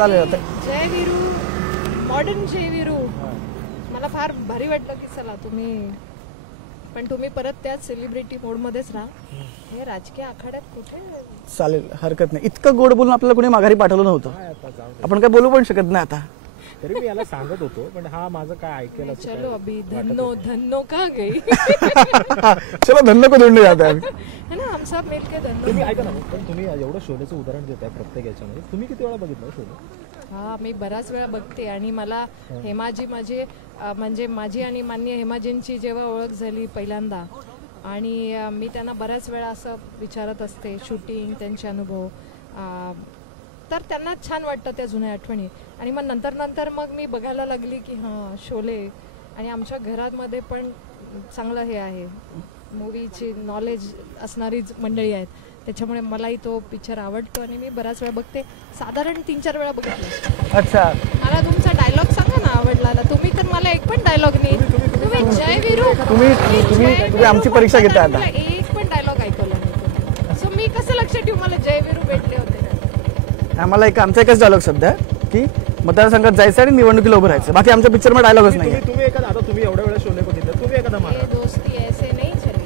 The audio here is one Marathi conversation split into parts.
चालेल आता. जय वीरू, मॉडर्न जय वीरू. मला फार भारी वाटलं की चला तुम्ही परत त्याच सेलिब्रिटी मोड मध्येच राहा. हे राजकीय आखाड्यात कुठे. चालेल, हरकत नाही. इतकं गोड बोलून आपल्याला कोणी माघारी पाठवलं नव्हतं. आपण काय बोलू पण शकत नाही आता. तरी मी याला सांगत होतो, पण हा माझं काय ऐकेल. चलो अभी धन्नो का गई. चलो धन्नो को ढूंढने जाते हैं है ना, हम सब मिलके धन्नो. तुम्ही ऐका ना, पण तुम्ही एवढं शोलेचं उदाहरण देताय प्रत्येक याच्यामध्ये. तुम्ही किती वेळा बघितलं शोले? हा, मी बराच वेळा बघते आणि मला हेमाजी म्हणजे माझी आणि मान्य हेमाजींची जेव्हा ओळख झाली पहिल्यांदा, आणि मी त्यांना बऱ्याच वेळा असं विचारत असते शूटिंग, त्यांचे अनुभव, तर त्यांना छान वाटतं त्या जुन्या आठवणी. आणि मग नंतर मग मी बघायला लागली की हां शोले. आणि आमच्या घरामध्ये पण चांगलं हे आहे, मूवीची नॉलेज असणारीच मंडळी आहेत, त्याच्यामुळे मलाही तो पिक्चर आवडतो आणि मी बऱ्याच वेळा बघते. साधारण 3-4 वेळा बघितलं. अच्छा, मला तुमचा डायलॉग सांगा ना आवडला. तुम्ही तर मला एक पण डायलॉग नाही. तुम्ही जय वीरू, तुम्ही आमची परीक्षा घेताय आता. एक पण डायलॉग ऐकवला नाही. सो मी कसं लक्षात ठेवू मला जय वीरू भेटले होते. आम्हाला आमचा एकच डायलॉग सध्या की मतदारसंघात जायचं आणि निवडणुकीला उभं राहायचं. बाकी आमच्या पिक्चर मध्ये डायलॉगच नाही. तुम्ही एखादा, आता तुम्ही एवढ्या वेळा शोले बघितले, तुम्ही एखादा ये मारा. दोस्ती ऐसे नहीं चली.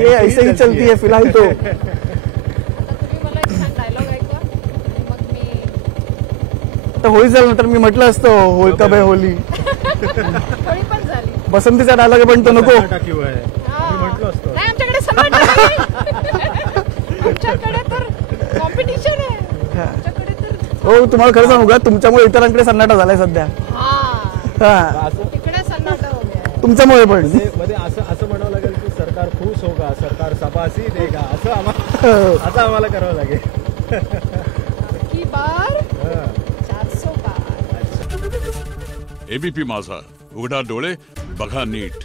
ये ऐसे ही चलती है फिलहाल तो. आता तुम्ही मला एक छान डायलॉग ऐकवा आणि मग मी. तर होळी झालं तर मी म्हटलं असतं होळी कब आहे होली. होळी पण झाली. बसंतीचा डायलॉग आहे पण तो नको. टाकीव आहे मी म्हटलं असतं. नाही, आमच्याकडे सन्नाटा नाही. आमच्याकडे तर कॉम्पिटिशन आहे. आमच्याकडे तर हो, तुम्हाला खरं सांगू का, तुमच्यामुळे इतरांकडे सन्नाटा झालाय सध्या. हा, इकडे सन्नाटा हो गया. तुमच्यामुळे पण. मध्ये असं म्हणावं लागेल की सरकार खुश होगा, सरकार शाबाशी देगा, असं आम्हाला करावं लागेल. की बार 400 बार. एबीपी माझा, उघडा डोळे बघा नीट.